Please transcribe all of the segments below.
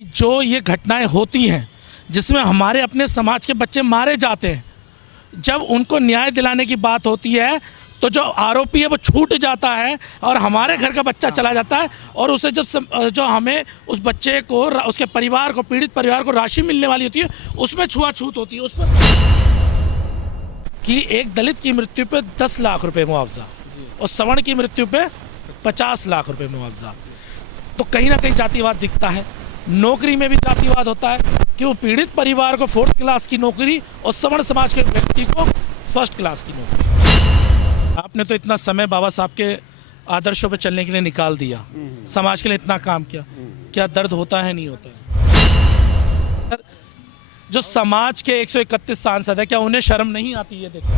जो ये घटनाएं होती हैं जिसमें हमारे अपने समाज के बच्चे मारे जाते हैं, जब उनको न्याय दिलाने की बात होती है तो जो आरोपी है वो छूट जाता है और हमारे घर का बच्चा चला जाता है और उसे जो हमें उस बच्चे को, उसके परिवार को, पीड़ित परिवार को राशि मिलने वाली होती है उसमें छुआछूत होती है। उस पर कि एक दलित की मृत्यु पे 10 लाख रुपए मुआवजा और सवर्ण की मृत्यु पे 50 लाख रुपए मुआवजा, तो कहीं ना कहीं जातिवाद दिखता है। नौकरी में भी जातिवाद होता है कि वो पीड़ित परिवार को 4th क्लास की नौकरी और सवर्ण समाज के व्यक्ति को 1st क्लास की नौकरी। आपने तो इतना समय बाबा साहब के आदर्शों पर चलने के लिए निकाल दिया, समाज के लिए इतना काम किया, क्या दर्द होता है? नहीं होता है? जो समाज के 131 सांसद है, क्या उन्हें शर्म नहीं आती है? देखो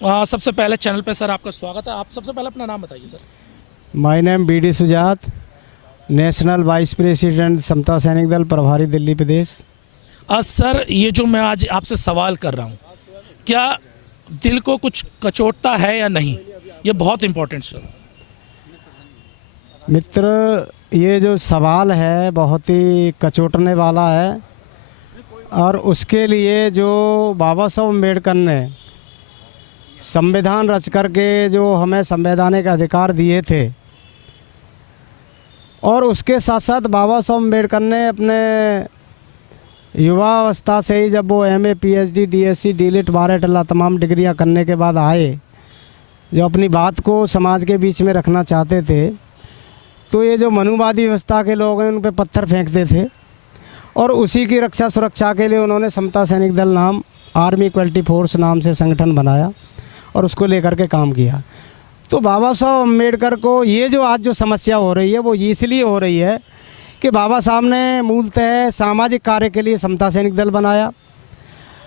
सबसे पहले चैनल पे सर आपका स्वागत है। आप सबसे पहले अपना नाम बताइए sir. My name BD Sujat, national vice president Samata Sainik Dal प्रभारी दिल्ली प्रदेश। सर, ये जो मैं आज आपसे सवाल कर रहा हूँ, क्या दिल को कुछ कचोटता है या नहीं? ये बहुत इम्पोर्टेंट सर। मित्र, ये जो सवाल है बहुत ही कचोटने वाला है और उसके लिए जो बाबा साहब अम्बेडकर ने संविधान रच करके जो हमें संवैधानिक अधिकार दिए थे और उसके साथ साथ बाबा साहब अम्बेडकर ने अपने युवा अवस्था से ही, जब वो MA PhD DSc DLit 12 टल्ला तमाम डिग्रियां करने के बाद आए, जो अपनी बात को समाज के बीच में रखना चाहते थे, तो ये जो मनुवादी व्यवस्था के लोग हैं उन पे पत्थर फेंकते थे और उसी की रक्षा सुरक्षा के लिए उन्होंने समता सैनिक दल नाम, आर्मी इक्वलिटी फोर्स नाम से संगठन बनाया और उसको लेकर के काम किया। तो बाबा साहब अम्बेडकर को ये जो आज जो समस्या हो रही है वो इसलिए हो रही है कि बाबा साहब ने मूलतः सामाजिक कार्य के लिए समता सैनिक दल बनाया,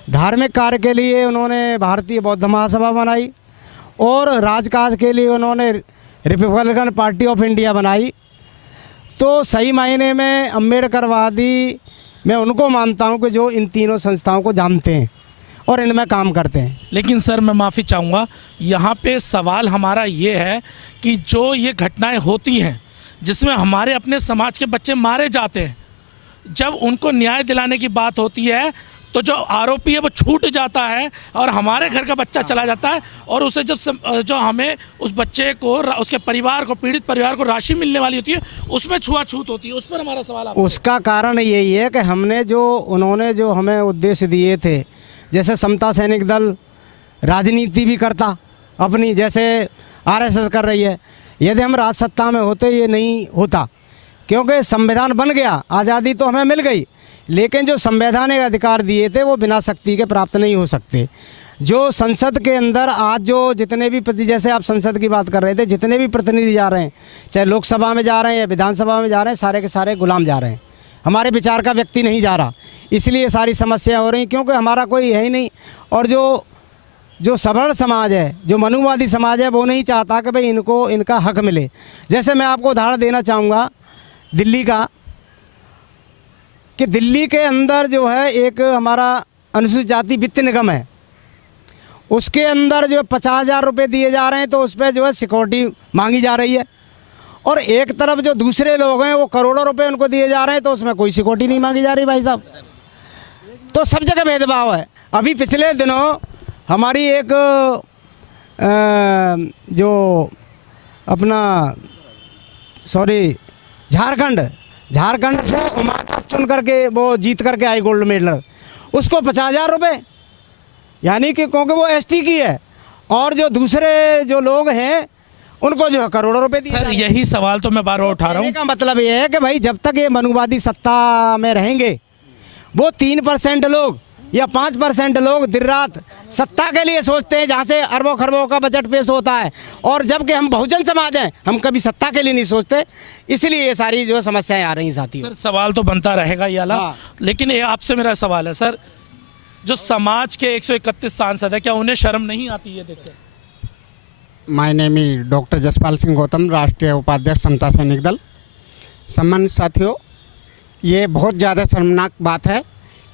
धार्मिक कार्य के लिए उन्होंने भारतीय बौद्ध महासभा बनाई और राजकाज के लिए उन्होंने रिपब्लिकन पार्टी ऑफ इंडिया बनाई। तो सही मायने में अम्बेडकरवादी मैं उनको मानता हूँ कि जो इन तीनों संस्थाओं को जानते हैं और इनमें काम करते हैं। लेकिन सर, मैं माफ़ी चाहूँगा, यहाँ पे सवाल हमारा ये है कि जो ये घटनाएं होती हैं जिसमें हमारे अपने समाज के बच्चे मारे जाते हैं, जब उनको न्याय दिलाने की बात होती है तो जो आरोपी है वो छूट जाता है और हमारे घर का बच्चा चला जाता है और उसे जो हमें उस बच्चे को, उसके परिवार को, पीड़ित परिवार को राशि मिलने वाली होती है उसमें छुआछूत होती है। उस पर हमारा सवाल है। उसका कारण यही है कि उन्होंने जो हमें उद्देश्य दिए थे, जैसे समता सैनिक दल राजनीति भी करता अपनी, जैसे RSS कर रही है, यदि हम राज सत्ता में होते ये नहीं होता, क्योंकि संविधान बन गया, आज़ादी तो हमें मिल गई, लेकिन जो संवैधानिक अधिकार दिए थे वो बिना शक्ति के प्राप्त नहीं हो सकते। जो संसद के अंदर आज जो जितने भी जैसे आप संसद की बात कर रहे थे, जितने भी प्रतिनिधि जा रहे हैं, चाहे लोकसभा में जा रहे हैं या विधानसभा में जा रहे हैं, सारे के सारे गुलाम जा रहे हैं, हमारे विचार का व्यक्ति नहीं जा रहा। इसलिए सारी समस्या हो रही, क्योंकि हमारा कोई है ही नहीं। और जो सवर्ण समाज है, जो मनुवादी समाज है, वो नहीं चाहता कि भाई इनको इनका हक मिले। जैसे मैं आपको उदाहरण देना चाहूँगा दिल्ली का, कि दिल्ली के अंदर जो है एक हमारा अनुसूचित जाति वित्त निगम है, उसके अंदर जो 50,000 रुपये दिए जा रहे हैं, तो उस पर जो है सिक्योरिटी मांगी जा रही है, और एक तरफ जो दूसरे लोग हैं वो करोड़ों रुपए उनको दिए जा रहे हैं, तो उसमें कोई सिक्योरिटी नहीं मांगी जा रही भाई साहब। तो सब जगह भेदभाव है। अभी पिछले दिनों हमारी एक जो अपना झारखंड से उमादास चुन करके वो जीत करके आई गोल्ड मेडल, उसको 50,000 रुपये, यानी कि क्योंकि वो ST की है, और जो दूसरे जो लोग हैं उनको जो है करोड़ों रुपए दिए। सर, यही सवाल तो मैं बार बार उठा रहा हूँ। का मतलब ये है कि भाई जब तक ये मनुवादी सत्ता में रहेंगे, वो 3% लोग या 5% लोग दिन रात सत्ता के लिए सोचते हैं, जहाँ से अरबों खरबों का बजट पेश होता है, और जबकि हम बहुजन समाज हैं, हम कभी सत्ता के लिए नहीं सोचते, इसलिए ये सारी जो समस्याएं आ रही हैं साथियों। सर, सवाल तो बनता रहेगा ये वाला। हाँ। लेकिन ये आपसे मेरा सवाल है सर, जो समाज के 131 सांसद है, क्या उन्हें शर्म नहीं आती है? देखते my name is doctor Jaspal Singh Gautam, राष्ट्रीय उपाध्यक्ष समता सैनिक दल। सम्मानित साथियों, ये बहुत ज़्यादा शर्मनाक बात है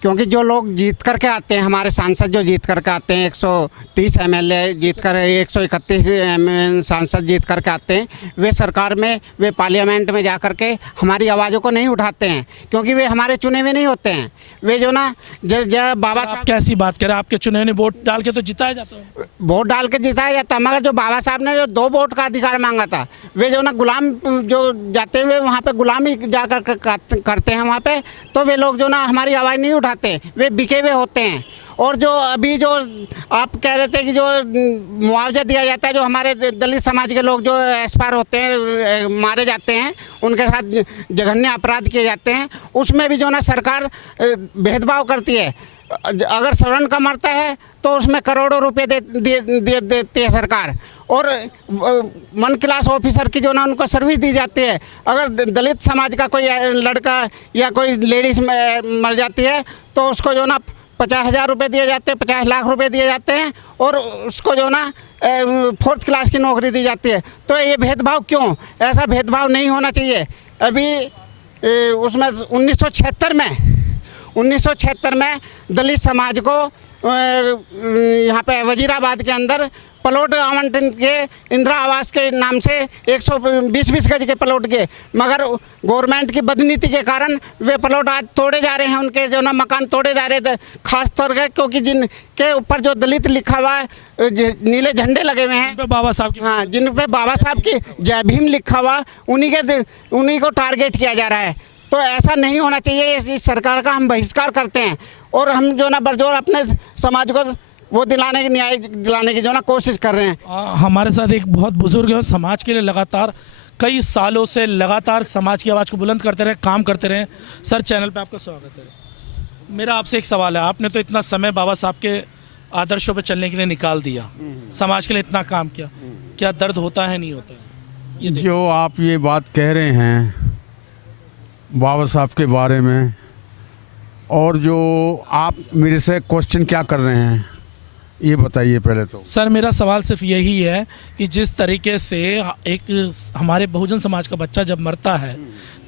क्योंकि जो लोग जीत करके आते हैं, हमारे सांसद जो जीत करके आते हैं, 130 एमएलए जीत कर, 131 सांसद जीत करके आते हैं, वे सरकार में, वे पार्लियामेंट में जा कर के हमारी आवाज़ों को नहीं उठाते हैं, क्योंकि वे हमारे चुने हुए नहीं होते हैं। वे जो ना बाबा आप साहब, कैसी बात करें, आपके चुने हुए वोट डाल के तो जिताया जाता है। वोट डाल के जिताया जाता है, मगर जो बाबा साहब ने जो 2 वोट का अधिकार मांगा था, वे जो ना गुलाम जो जाते हुए वहाँ पे गुलामी जा कर करते हैं वहाँ पे, तो वे लोग जो ना हमारी आवाज़ नहीं उठाते, वे बिके हुए होते हैं। और जो अभी जो आप कह रहे थे कि जो मुआवजा दिया जाता है, जो हमारे दलित समाज के लोग जो एक्सपायर होते हैं, मारे जाते हैं, उनके साथ जघन्य अपराध किए जाते हैं, उसमें भी जो ना सरकार भेदभाव करती है। अगर सवर्ण का मरता है तो उसमें करोड़ों रुपए देती है सरकार, और 1 क्लास ऑफिसर की जो ना उनको सर्विस दी जाती है। अगर दलित समाज का कोई लड़का या कोई लेडीज मर जाती है तो उसको जो ना 50,000 रुपये दिए जाते हैं, 50 लाख रुपए दिए जाते हैं, और उसको जो ना 4th क्लास की नौकरी दी जाती है। तो ये भेदभाव क्यों? ऐसा भेदभाव नहीं होना चाहिए। अभी उसमें 1976 में दलित समाज को यहाँ पे वजीराबाद के अंदर प्लॉट आवंटन के, इंदिरा आवास के नाम से 120 गज के प्लॉट के, मगर गवर्नमेंट की बदनीति के कारण वे प्लॉट आज तोड़े जा रहे हैं, उनके जो ना मकान तोड़े जा रहे थे, खास तौर पर क्योंकि जिनके ऊपर जो दलित लिखा हुआ है, नीले झंडे लगे हुए हैं, बाबा साहब की, हाँ, जिन पे बाबा साहब की जय भीम लिखा हुआ, उन्हीं को टारगेट किया जा रहा है। तो ऐसा नहीं होना चाहिए। इस सरकार का हम बहिष्कार करते हैं, और हम जो ना बरजोर अपने समाज को वो दिलाने की, न्याय दिलाने की जो ना कोशिश कर रहे हैं। हमारे साथ एक बहुत बुजुर्ग है और समाज के लिए लगातार कई सालों से लगातार समाज की आवाज़ को बुलंद करते रहे, काम करते रहे। सर, चैनल पे आपका स्वागत है। मेरा आपसे एक सवाल है, आपने तो इतना समय बाबा साहब के आदर्शों पे चलने के लिए निकाल दिया, समाज के लिए इतना काम किया, क्या दर्द होता है, नहीं होता है? ये जो आप ये बात कह रहे हैं बाबा साहब के बारे में, और जो आप मेरे से क्वेश्चन क्या कर रहे हैं ये बताइए पहले तो। सर, मेरा सवाल सिर्फ यही है कि जिस तरीके से एक हमारे बहुजन समाज का बच्चा जब मरता है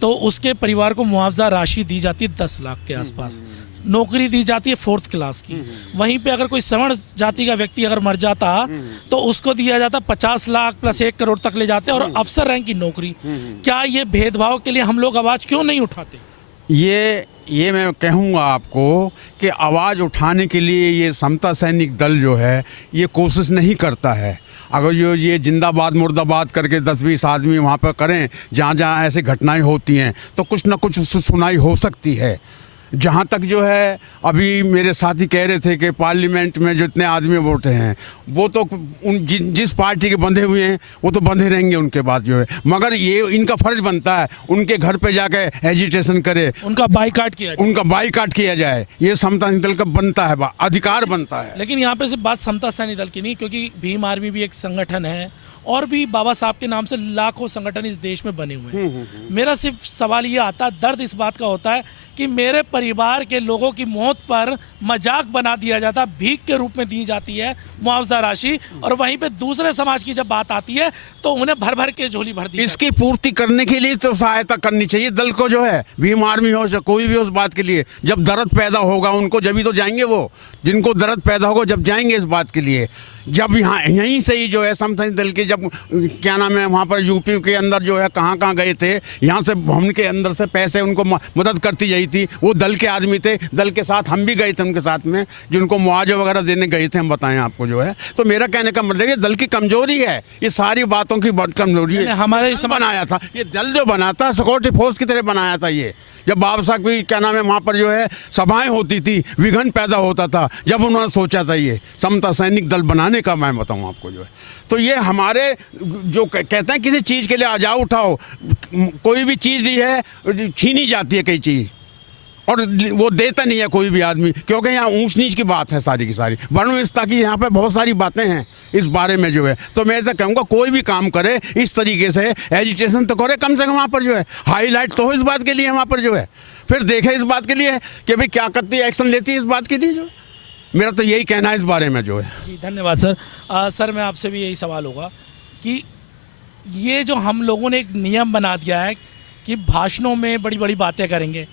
तो उसके परिवार को मुआवजा राशि दी जाती है 10 लाख के आसपास, नौकरी दी जाती है 4th क्लास की। वहीं पे अगर कोई सवर्ण जाति का व्यक्ति अगर मर जाता तो उसको दिया जाता 50 लाख प्लस 1 करोड़ तक ले जाते और अफसर रैंक की नौकरी। क्या ये भेदभाव के लिए हम लोग आवाज़ क्यों नहीं उठाते? ये मैं कहूँगा आपको कि आवाज़ उठाने के लिए ये समता सैनिक दल जो है ये कोशिश नहीं करता है। अगर ये जिंदाबाद मुर्दाबाद करके 10-20 आदमी वहाँ पर करें, जहाँ जहाँ ऐसी घटनाएं होती हैं, तो कुछ ना कुछ सुनाई हो सकती है। जहाँ तक जो है अभी मेरे साथी कह रहे थे कि पार्लियामेंट में जितने आदमी वोट हैं वो तो जिस पार्टी के बंधे हुए हैं वो तो बंधे रहेंगे उनके बाद जो है, मगर ये इनका फर्ज बनता है उनके घर पे जाके एजिटेशन करे, उनका बाईकाट किया जाए। ये समता सैनिक दल का बनता है, अधिकार बनता है। लेकिन यहाँ पे सिर्फ बात समता सैनिक दल की नहीं, क्योंकि भीम आर्मी भी एक संगठन है और भी बाबा साहब के नाम से लाखों संगठन इस देश में बने हुए हैं। मेरा सिर्फ सवाल ये आता है, दर्द इस बात का होता है कि मेरे परिवार के लोगों की मौत पर मजाक बना दिया जाता, भीख के रूप में दी जाती है मुआवजा राशि, और वहीं पे दूसरे समाज की जब बात आती है तो उन्हें भर भर के झोली भर दी। इसकी पूर्ति करने के लिए तो सहायता करनी चाहिए दल को, जो है भीम आर्मी हो या कोई भी, उस बात के लिए जब दर्द पैदा होगा उनको, जब ही तो जाएंगे वो, जिनको दर्द पैदा होगा जब जाएंगे इस बात के लिए। जब यहीं से ही जो है समता सैनिक दल के जब क्या नाम है वहाँ पर यूपी के अंदर जो है कहाँ गए थे, यहाँ से हम के अंदर से पैसे उनको मदद करती गई थी, वो दल के आदमी थे, दल के साथ हम भी गए थे उनके साथ में, जिनको मुआवजा वगैरह देने गए थे, हम बताएं आपको जो है। तो मेरा कहने का मतलब ये दल की कमजोरी है, ये सारी बातों की बहुत कमजोरी है। हमारे बनाया था ये दल, जो बना था सिक्योरिटी फोर्स की तरह बनाया था ये। जब बाबा साहब की क्या नाम है वहाँ पर जो है सभाएं होती थी, विघन पैदा होता था, जब उन्होंने सोचा था ये समता सैनिक दल बनाने का, मैं बताऊँ आपको जो है। तो ये हमारे जो कहते हैं किसी चीज़ के लिए आजाओ उठाओ, कोई भी चीज़ दी है छीनी जाती है कई चीज़, और वो देता नहीं है कोई भी आदमी, क्योंकि यहाँ ऊंच नीच की बात है सारी की सारी, वर्णव्यवस्था की यहाँ पे बहुत सारी बातें हैं इस बारे में जो है। तो मैं ऐसा कहूँगा कोई भी काम करे इस तरीके से, एजिटेशन तो करे कम से कम, वहाँ पर जो है हाईलाइट तो हो इस बात के लिए वहाँ पर जो है, फिर देखे इस बात के लिए कि भाई क्या करती है, एक्शन लेती है इस बात के लिए। जो मेरा तो यही कहना है इस बारे में जो है। जी धन्यवाद सर। सर, मैं आपसे भी यही सवाल होगा कि ये जो हम लोगों ने एक नियम बना दिया है कि भाषणों में बड़ी बड़ी बातें करेंगे,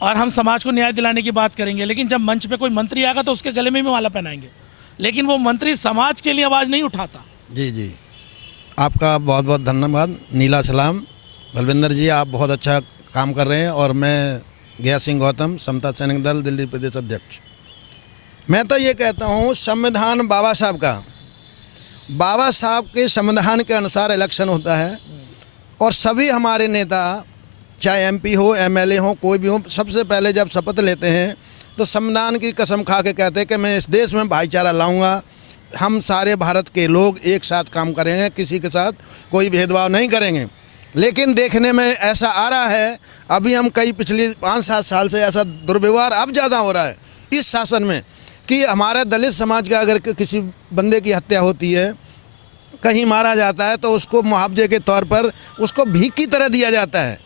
और हम समाज को न्याय दिलाने की बात करेंगे, लेकिन जब मंच पे कोई मंत्री आएगा तो उसके गले में भी माला पहनाएंगे, लेकिन वो मंत्री समाज के लिए आवाज़ नहीं उठाता। जी जी, आपका बहुत बहुत धन्यवाद। नीला सलाम। बलविंदर जी, आप बहुत अच्छा काम कर रहे हैं। और मैं गया सिंह गौतम, समता सैनिक दल दिल्ली प्रदेश अध्यक्ष। मैं तो ये कहता हूँ, संविधान बाबा साहब का, बाबा साहब के संविधान के अनुसार इलेक्शन होता है और सभी हमारे नेता, चाहे एमपी हो, एमएलए हो, कोई भी हो, सबसे पहले जब शपथ लेते हैं तो संविधान की कसम खा के कहते हैं कि मैं इस देश में भाईचारा लाऊंगा, हम सारे भारत के लोग एक साथ काम करेंगे, किसी के साथ कोई भेदभाव नहीं करेंगे। लेकिन देखने में ऐसा आ रहा है, अभी हम कई पिछले 5-7 साल से ऐसा दुर्व्यवहार अब ज़्यादा हो रहा है इस शासन में कि हमारा दलित समाज का अगर किसी बंदे की हत्या होती है, कहीं मारा जाता है, तो उसको मुआवजे के तौर पर उसको भीख की तरह दिया जाता है।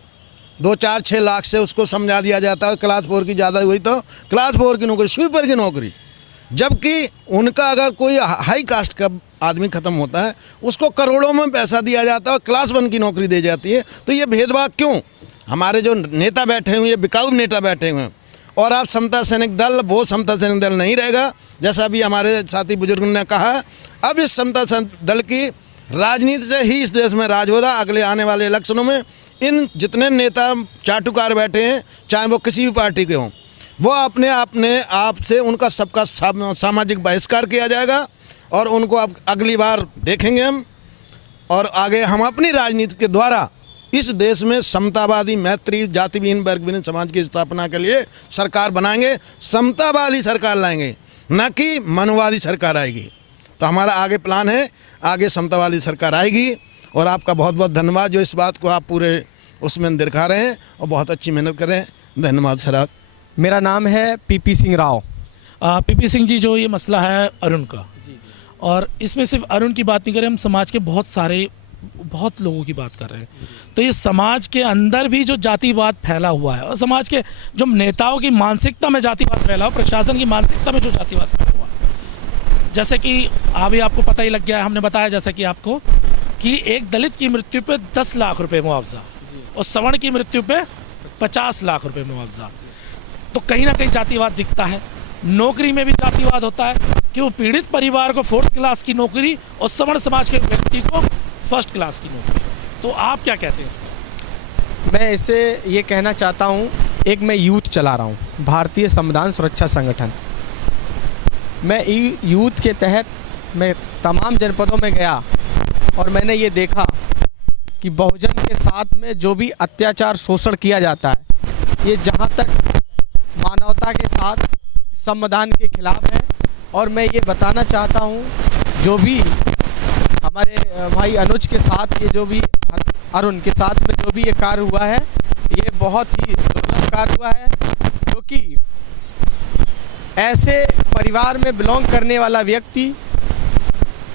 2-4-6 लाख से उसको समझा दिया जाता है, क्लास 4 की ज़्यादा हुई तो क्लास 4 की नौकरी, स्वीपर की नौकरी। जबकि उनका अगर कोई हाई कास्ट का आदमी ख़त्म होता है, उसको करोड़ों में पैसा दिया जाता है और क्लास 1 की नौकरी दी जाती है। तो ये भेदभाव क्यों? हमारे जो नेता बैठे हुए, ये बिकाऊ नेता बैठे हुए हैं। और आप समता सैनिक दल, वो समता सैनिक दल नहीं रहेगा, जैसा अभी हमारे साथी बुजुर्ग ने कहा। अब इस समता सैनिक दल की राजनीति से ही इस देश में राज हो रहा। अगले आने वाले इलेक्शनों में इन जितने नेता चाटुकार बैठे हैं, चाहे वो किसी भी पार्टी के हों, वो अपने आप से उनका सबका सामाजिक बहिष्कार किया जाएगा और उनको अब अगली बार देखेंगे हम। और आगे हम अपनी राजनीति के द्वारा इस देश में समतावादी, मैत्री, जातिविहीन, वर्गविहीन समाज की स्थापना के लिए सरकार बनाएंगे। समतावादी सरकार लाएंगे, न कि मनुवादी सरकार आएगी। तो हमारा आगे प्लान है, आगे समतावादी सरकार आएगी। और आपका बहुत बहुत धन्यवाद जो इस बात को आप पूरे उसमें दिखा रहे हैं और बहुत अच्छी मेहनत कर रहे हैं। धन्यवाद सर। आप, मेरा नाम है पीपी सिंह राव। पीपी सिंह जी, जो ये मसला है अरुण का, और इसमें सिर्फ अरुण की बात नहीं करें, हम समाज के बहुत लोगों की बात कर रहे हैं। तो ये समाज के अंदर भी जो जातिवाद फैला हुआ है और समाज के जो नेताओं की मानसिकता में जातिवाद फैला हुआ, प्रशासन की मानसिकता में जो जातिवाद फैला हुआ है, जैसे कि अभी आपको पता ही लग गया है, हमने बताया जैसे कि आपको कि एक दलित की मृत्यु पे 10 लाख रुपए मुआवजा और सवर्ण की मृत्यु पे 50 लाख रुपए मुआवजा। तो कहीं ना कहीं जातिवाद दिखता है। नौकरी में भी जातिवाद होता है कि वो पीड़ित परिवार को 4th क्लास की नौकरी और सवर्ण समाज के व्यक्ति को 1st क्लास की नौकरी। तो आप क्या कहते हैं इस पर? मैं इसे ये कहना चाहता हूँ, एक मैं यूथ चला रहा हूँ, भारतीय संविधान सुरक्षा संगठन। मैं यूथ के तहत मैं तमाम जनपदों में गया और मैंने ये देखा कि बहुजन के साथ में जो भी अत्याचार, शोषण किया जाता है, ये जहाँ तक मानवता के साथ संविधान के खिलाफ है। और मैं ये बताना चाहता हूँ, जो भी हमारे भाई अनुज के साथ, ये जो भी अरुण के साथ में जो भी ये कार्य हुआ है, ये बहुत ही दुर्लभ कार्य हुआ है, क्योंकि ऐसे परिवार में बिलोंग करने वाला व्यक्ति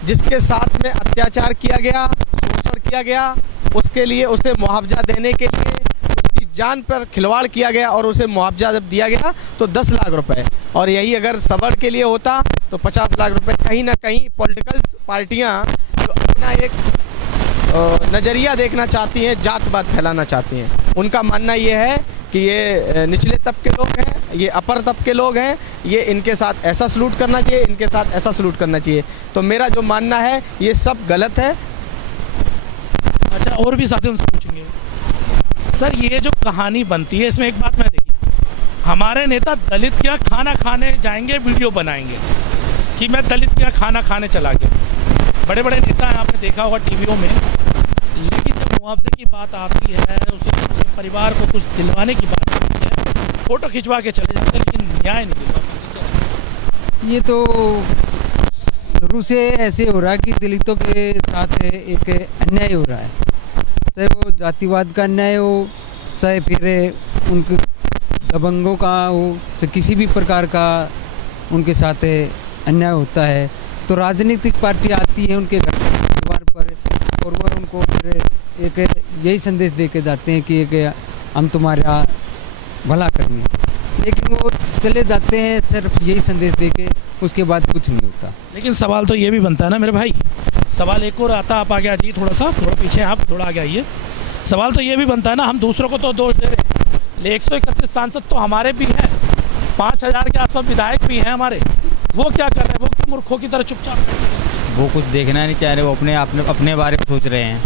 जिसके साथ में अत्याचार किया गया, शोषण किया गया, उसके लिए उसे मुआवजा देने के लिए उसकी जान पर खिलवाड़ किया गया और उसे मुआवजा जब दिया गया तो 10 लाख रुपए, और यही अगर सवर्ण के लिए होता तो 50 लाख रुपए। कहीं ना कहीं पॉलिटिकल पार्टियां जो अपना एक नज़रिया देखना चाहती हैं, जातवाद फैलाना चाहती हैं, उनका मानना ये है कि ये निचले तबके लोग हैं, ये अपर तबके लोग हैं, ये इनके साथ ऐसा सलूट करना चाहिए, इनके साथ ऐसा सलूट करना चाहिए। तो मेरा जो मानना है ये सब गलत है। अच्छा, और भी साथी उनसे पूछेंगे। सर, ये जो कहानी बनती है, इसमें एक बात मैं देखिए, हमारे नेता दलित के यहाँ खाना खाने जाएंगे, वीडियो बनाएंगे कि मैं दलित के यहाँ खाना खाने चला गया। बड़े बड़े नेता हैं, आपने देखा होगा टीवियों में, लेकिन जब मुआवजे की बात आती है, उसके परिवार को कुछ दिलवाने की बात आती है, फ़ोटो खिंचवा के चले जाते हैं, लेकिन न्याय नहीं दिलवा। ये तो शुरू से ऐसे हो रहा है कि दलितों के साथ एक अन्याय हो रहा है, चाहे वो जातिवाद का अन्याय हो, चाहे फिर उनके दबंगों का हो, चाहे किसी भी प्रकार का उनके साथ अन्याय होता है। तो राजनीतिक पार्टी आती है उनके घर द्वार पर और वह उनको फिर एक यही संदेश दे के जाते हैं कि एक हम तुम्हारा भला करेंगे, लेकिन वो चले जाते हैं सिर्फ यही संदेश दे के, उसके बाद कुछ नहीं होता। लेकिन सवाल तो ये भी बनता है ना मेरे भाई, सवाल एक और आता, आप आगे आ जाइए, थोड़ा पीछे, आप थोड़ा आगे आइए। सवाल तो ये भी बनता है ना, हम दूसरों को तो दोष दे रहे हैं, 131 सांसद तो हमारे भी हैं, 5000 के आसपास विधायक भी हैं हमारे। वो क्या कर रहे हैं? वो क्यों मूर्खों की तरह चुपचाप बैठे हैं? वो कुछ देखना नहीं चाह रहे, वो अपने बारे में सोच रहे हैं।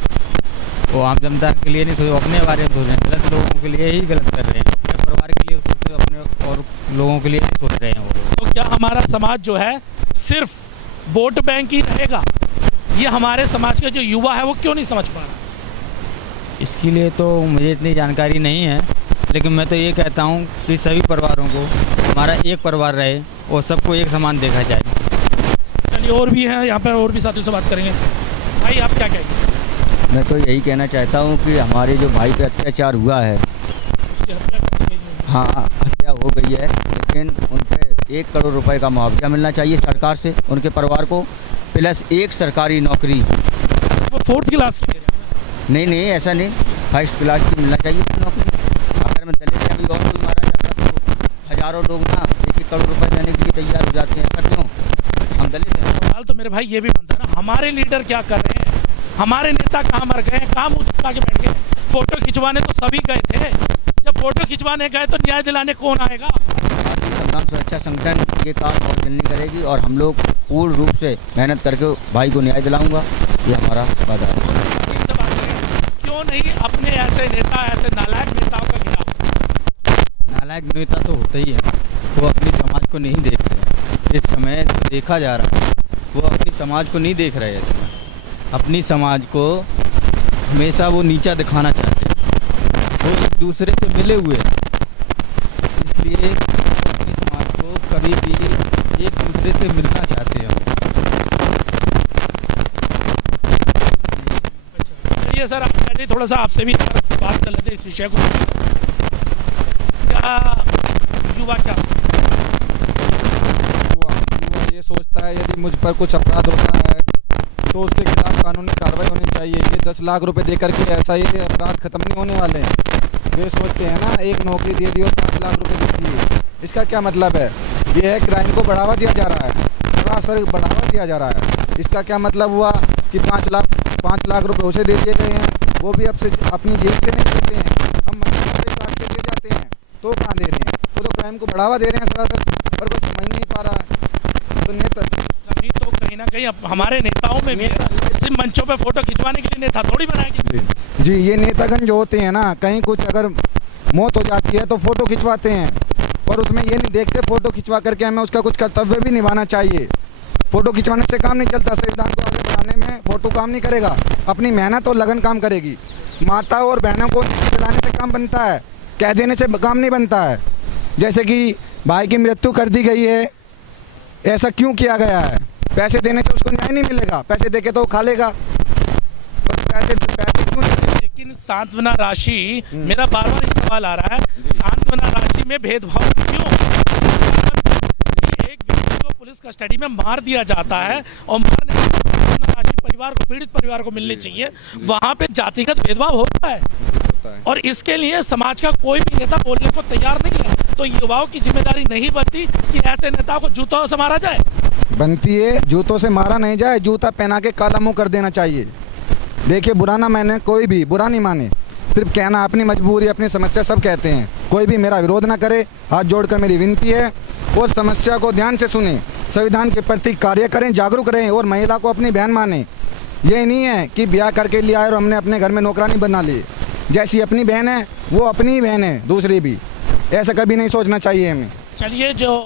वो आम जनता के लिए नहीं सोच, अपने बारे में सोच रहे हैं। गलत लोगों के लिए ही गलत कर रहे हैं, अपने परिवार के लिए सोचते, अपने और लोगों के लिए नहीं सोच रहे हैं वो लोग। तो क्या हमारा समाज जो है सिर्फ वोट बैंक ही रहेगा? ये हमारे समाज के जो युवा है वो क्यों नहीं समझ पा रहा? इसके लिए तो मुझे इतनी जानकारी नहीं है, लेकिन मैं तो ये कहता हूँ कि सभी परिवारों को हमारा एक परिवार रहे और सबको एक समान देखा जाए। चलिए, और भी हैं यहाँ पर, और भी साथियों से बात करेंगे। भाई आप क्या कहेंगे? मैं तो यही कहना चाहता हूँ कि हमारे जो भाई पे अत्याचार हुआ है, उसकी हत्या कर दी गई है। हाँ हत्या हो गई है, लेकिन उन पे 1 करोड़ रुपए का मुआवजा मिलना चाहिए सरकार से उनके परिवार को, प्लस एक सरकारी नौकरी। वो 4th क्लास की दे रहे हैं सर। नहीं ऐसा नहीं, 1st क्लास की मिलना चाहिए नौकरी। अगर मैं दलित या कोई और कोई मारा जाता तो हज़ारों लोग ना 1 करोड़ रुपए देने के लिए तैयार हो जाते हैं। ऐसा क्यों? हम दलित हैं। सवाल तो मेरे भाई ये भी बनता है ना, हमारे लीडर क्या कर रहे हैं? हमारे नेता कहाँ मर गए हैं? कहाँ मुँह चिपका के बैठ गए? फोटो खिंचवाने तो सभी गए थे। जब फोटो खिंचवाने गए तो न्याय दिलाने कौन आएगा? भारतीय संविधान सुरक्षा संगठन ये काम और जल्दी करेगी और हम लोग पूर्ण रूप से मेहनत करके भाई को न्याय दिलाऊंगा, ये हमारा वादा है। इनसे बात करें, क्यों नहीं अपने ऐसे नेता, ऐसे नालायक नेताओं का गिराव? नालायक नेता तो होते ही है, वो अपनी समाज को नहीं देखते हैं। इस समय जो देखा जा रहा है वो अपनी समाज को नहीं देख रहे हैं। इसमें अपनी समाज को हमेशा वो नीचा दिखाना चाहते हैं, वो एक दूसरे से मिले हुए हैं, इसलिए अपनी समाज को कभी भी एक दूसरे से मिलना चाहते हैं। चलिए सर, आप पहले थोड़ा सा आपसे भी बात कर लेते हैं इस विषय को। क्या युवा क्या युवा ये सोचता है यदि मुझ पर कुछ अपराध होता है तो उसके खिलाफ कानूनी कार्रवाई होनी चाहिए। ये 10 लाख रुपए देकर के ऐसा ये अपराध खत्म नहीं होने वाले हैं। वे सोचते हैं ना, एक नौकरी दे दी और 5 लाख रुपए दे दिए, इसका क्या मतलब है? ये है क्राइम को बढ़ावा दिया जा रहा है, सरासर बढ़ावा दिया जा रहा है। इसका क्या मतलब हुआ कि 5 लाख रुपए उसे दे दिए गए हैं, वो भी अब से अपनी जेब से नहीं देते हैं, हम मंत्री काट के दे जाते हैं, तो कहाँ दे रहे हैं? वो तो क्राइम को बढ़ावा दे रहे हैं सरासर, पर कोई समझ नहीं पा रहा है। तो नेता कहीं ना कहीं हमारे नेताओं में भी है। सिर्फ मंचों पे फोटो खिंचवाने के लिए नेता थोड़ी बनाएंगे। जी, ये नेतागण जो होते हैं ना, कहीं कुछ अगर मौत हो जाती है तो फ़ोटो खिंचवाते हैं, और उसमें ये नहीं देखते फ़ोटो खिंचवा करके हमें उसका कुछ कर्तव्य भी निभाना चाहिए। फ़ोटो खिंचवाने से काम नहीं चलता, संविधान को आगे बढ़ाने में फ़ोटो काम नहीं करेगा, अपनी मेहनत और लगन काम करेगी। माता और बहनों को दिलाने से काम बनता है, कह देने से काम नहीं बनता है। जैसे कि भाई की मृत्यु कर दी गई है, ऐसा क्यों किया गया है? पैसे देने से उसको न्याय नहीं मिलेगा, पैसे देके तो वो खा लेगा, पर पैसे क्यों? लेकिन सांत्वना राशि, मेरा बार बार ये सवाल आ रहा है, सांत्वना राशि में भेदभाव क्यों? एक व्यक्ति को पुलिस कस्टडी में मार दिया जाता है और मारने के बाद सांत्वना राशि परिवार को, पीड़ित परिवार को मिलनी चाहिए, वहाँ पे जातिगत भेदभाव होता है और इसके लिए समाज का कोई भी नेता बोलने को तैयार नहीं है। तो युवाओं की जिम्मेदारी नहीं बनती कि ऐसे नेताओं को जूतों से मारा जाए? बनती है, जूतों से मारा नहीं जाए, जूता पहना के काला मुंह कर देना चाहिए। देखिए, बुरा ना मैंने, कोई भी बुरा नहीं माने, सिर्फ कहना अपनी मजबूरी, अपनी समस्या सब कहते हैं। कोई भी मेरा विरोध ना करे, हाथ जोड़कर मेरी विनती है, और समस्या को ध्यान से सुने, संविधान के प्रति कार्य करें, जागरूक रहें और महिला को अपनी बहन माने। ये नहीं है कि ब्याह करके लिया और हमने अपने घर में नौकरानी बना ली। जैसी अपनी बहन है वो अपनी ही बहन है, दूसरी भी। ऐसा कभी नहीं सोचना चाहिए हमें। चलिए, जो